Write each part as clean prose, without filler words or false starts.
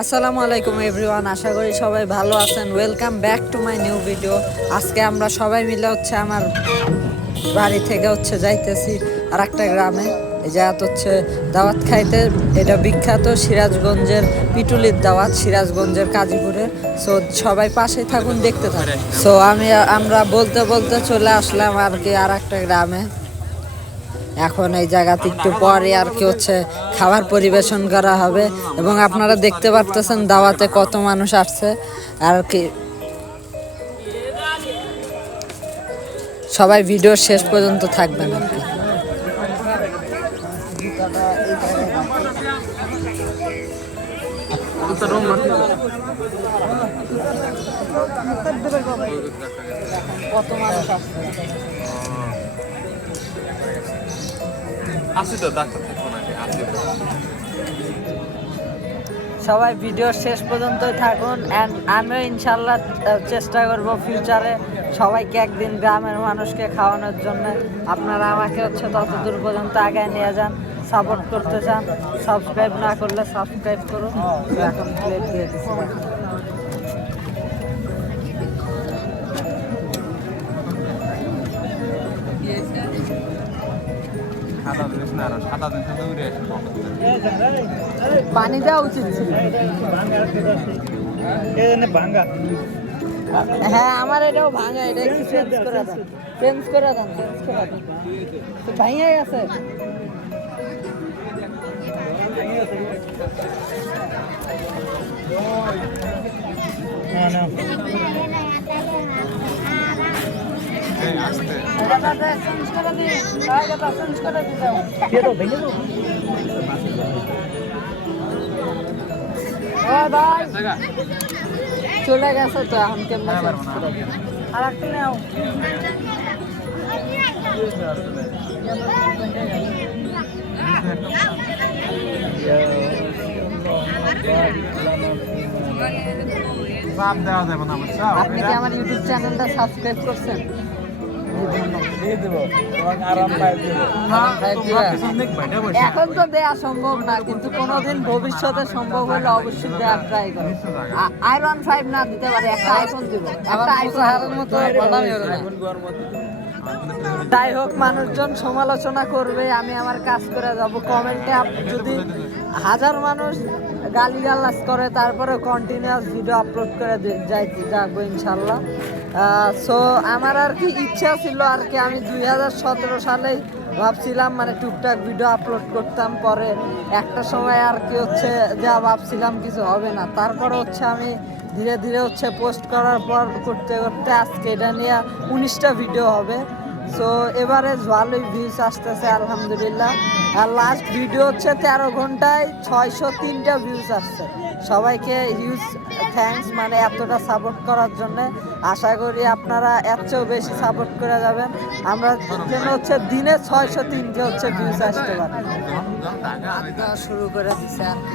আসসালামু আলাইকুম এভরিওয়ান, আশা করি সবাই ভালো আছেন। Welcome back to my new video. আজকে আমরা সবাই মিলে আমার বাড়ি থেকে যাইতেছি আর একটা গ্রামে। এই জায়গাত দাওয়াত খাইতে। এটা বিখ্যাত সিরাজগঞ্জের পিটুলির দাওয়াত, সিরাজগঞ্জের কাজীপুরের। সো সবাই পাশে থাকুন, দেখতে থাকুন। সো আমরা বলতে বলতে চলে আসলাম আর কি আর একটা গ্রামে। এখন এই জায়গাতে একটু পরে আর কি খাবার পরিবেশন করা হবে এবং আপনারা দেখতে পারতেছেন দাওয়াতে কত মানুষ আসছে আর কি। সবাই ভিডিও শেষ পর্যন্ত থাকবেন আর কি। কত মানুষ আসছে সবাই ভিডিও শেষ পর্যন্তই থাকুন। অ্যান্ড আমিও ইনশাল্লাহ চেষ্টা করব ফিউচারে সবাইকে একদিন গ্রামের মানুষকে খাওয়ানোর জন্য। আপনারা আমাকে ততদূর পর্যন্ত আগায় নিয়ে যান, সাপোর্ট করতে চান। সাবস্ক্রাইব না করলে সাবস্ক্রাইব করুন। এখন প্লেট দিয়ে দিচ্ছি। পানি দেওয়া উচিত ছিল। হ্যাঁ, আমার এটাও ভাঙা। এটা একটু চেঞ্জ করে দেন, চেঞ্জ করে দেন, চেঞ্জ করে দেন। ভাঙে গেছে। চলে গেছে তো এখন কেমন আর একটা নেও। আপনি কি আমার ইউটিউব চ্যানেলটা সাবস্ক্রাইব করছেন? এখন তো দেয়া সম্ভব না, কিন্তু কোনোদিন ভবিষ্যতে সম্ভব হলে অবশ্যই দেওয়ার ট্রাই করো। আয়রন 5 না দিতে পারে, একটা আইফোন দিব। একটা আইফোনের মতো যাই হোক, মানুষজন সমালোচনা করবে, আমি আমার কাজ করে যাব। কমেন্টে যদি 1000 মানুষ গালিগালাজ করে, তারপরে কন্টিনিউয়াস ভিডিও আপলোড করে যাবো ইনশাল্লাহ। সো আমার আর কি ইচ্ছা ছিল আর কি, আমি 2017 সালেই ভাবছিলাম মানে টুকটাক ভিডিও আপলোড করতাম। পরে একটা সময় আর কি যা ভাবছিলাম কিছু হবে না। তারপরে আমি ধীরে ধীরে পোস্ট করার পর করতে করতে আজকে এটা নিয়ে 19টা ভিডিও হবে। সো এবারে ভালোই ভিউজ আসতেছে আলহামদুলিল্লাহ। আর লাস্ট ভিডিও 13 ঘন্টায় 603টা ভিউজ আসছে। সবাইকে হিউজ থ্যাঙ্কস, মানে এতটা সাপোর্ট করার জন্য। আশা করি আপনারা এর চেয়েও বেশি সাপোর্ট করে যাবেন, আমরা যেন দিনে 603টা ভিউজ আসতে পারে। শুরু করে দিচ্ছে আর কি।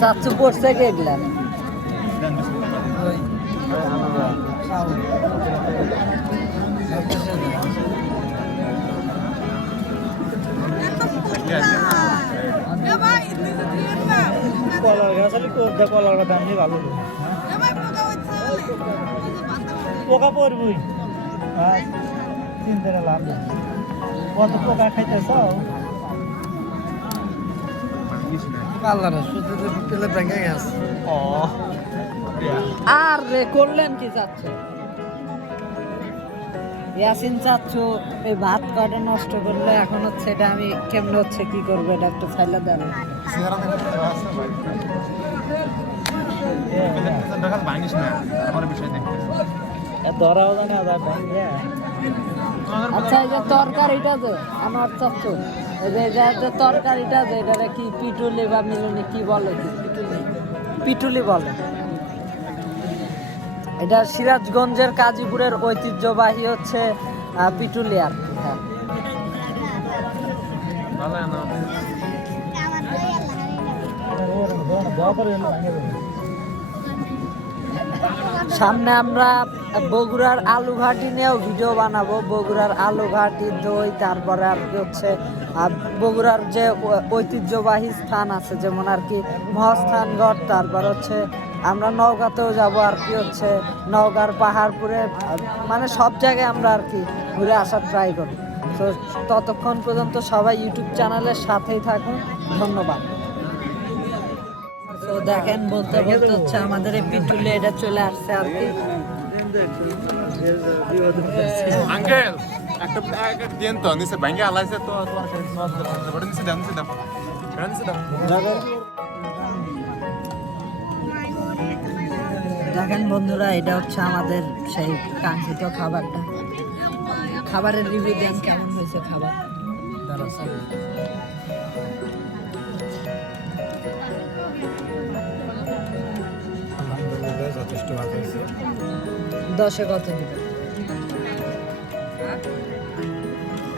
চাচ্ছু পড়ছে কে এগুলা? কলার গাছ কলার দাম দিয়ে ভালো পোকা পড়বই, চিন্তা লাভ নেই। কত পোকা খাইতেছ আর রে করলেন কি চাচ্ছ? ইয়াসিন চাচ্ছু এই ভাত কটা নষ্ট করলে এখন এটা আমি কেমনে কি করবো, এটা একটু ফেলে দেন। ভাঙিস না আমার বিষয় দেখতে ধরাও জানে আচ্ছা এই যে তরকারিটা যে আমার চাচ্ছু এই যে তরকারিটা যে এটা কি পিটুলি বা মিলুনি কি বলে কি পিটুলি বলে। এটা সিরাজগঞ্জের কাজীপুরের ঐতিহ্যবাহী হচ্ছে পিটুলি আর কি। হ্যাঁ সামনে আমরা বগুড়ার আলুঘাটি নিয়েও ভিডিও বানাবো। বগুড়ার আলুঘাটি দই, তারপরে আর কি হচ্ছে বগুড়ার যে ঐতিহ্যবাহী স্থান আছে যেমন আর কি মহাস্থানগড়, তারপর হচ্ছে আমরা নওগাঁতেও যাব আর কি হচ্ছে নওগাঁর পাহাড়পুরে, মানে সব জায়গায় আমরা আর কি ঘুরে আসার ট্রাই করি। তো ততক্ষণ পর্যন্ত সবাই ইউটিউব চ্যানেলের সাথেই থাকুন। ধন্যবাদ। তো দেখেন বলতে বলতে হচ্ছে আমাদের এই পিটুলি এটা চলে আসছে আর কি। আঙ্কেল একটা দেন তো নিচে ভাঙ্গে আলাইছে তো তোমার নিচে দাম নিচে দাম নিচে দাম। দেখেন বন্ধুরা এটা হচ্ছে আমাদের সেই কাঙ্ক্ষিত খাবারটা। খাবারের রিভিউ দেন কেমন হয়েছে খাবার। যথেষ্ট ভালো হয়েছে। 10-এ কত দিবেন?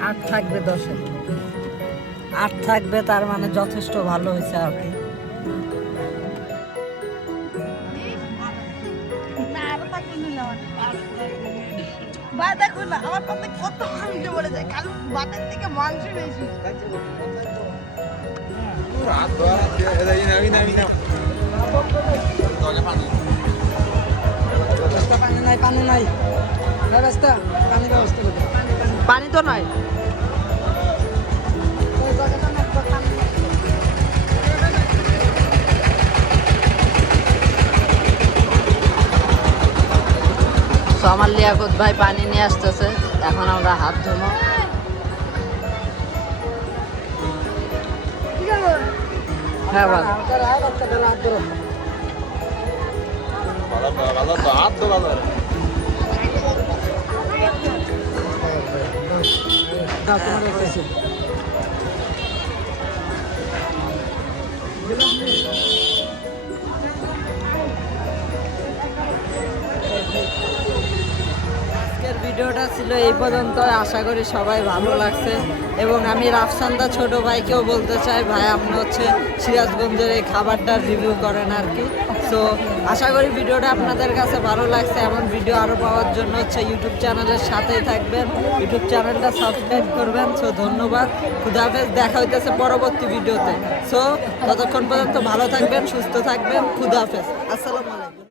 8 থাকবে 10-এ। 8 থাকবে, তার মানে যথেষ্ট ভালো হয়েছে আর কি। দেখো না আমার কত কত মাংস পড়ে যায়, কারণ বাটের থেকে মাংস বেশি। পানি তো নাই। আমার লিয়াকত ভাই পানি নিয়ে আসতেছে, এখন আমরা হাত ধোবো। হ্যাঁ ভালো ভালো তো হাত তো ভালো। আজকের ভিডিওটা ছিল এই পর্যন্ত। আশা করি সবাই ভালো লাগছে এবং আমি রাফসান্দা ছোট ভাইকেও বলতে চাই, ভাই আপনি হচ্ছে সিরাজগঞ্জের এই খাবারটার রিভিউ করেন আর কি। সো আশা করি ভিডিওটা আপনাদের কাছে ভালো লাগছে। এমন ভিডিও আরও পাওয়ার জন্য হচ্ছে ইউটিউব চ্যানেলের সাথেই থাকবেন, ইউটিউব চ্যানেলটা সাবস্ক্রাইব করবেন। সো ধন্যবাদ, খুদা হাফেজ, দেখা হইতেছে পরবর্তী ভিডিওতে। সো ততক্ষণ পর্যন্ত ভালো থাকবেন, সুস্থ থাকবেন, খুদা হাফেজ, আসসালামু আলাইকুম।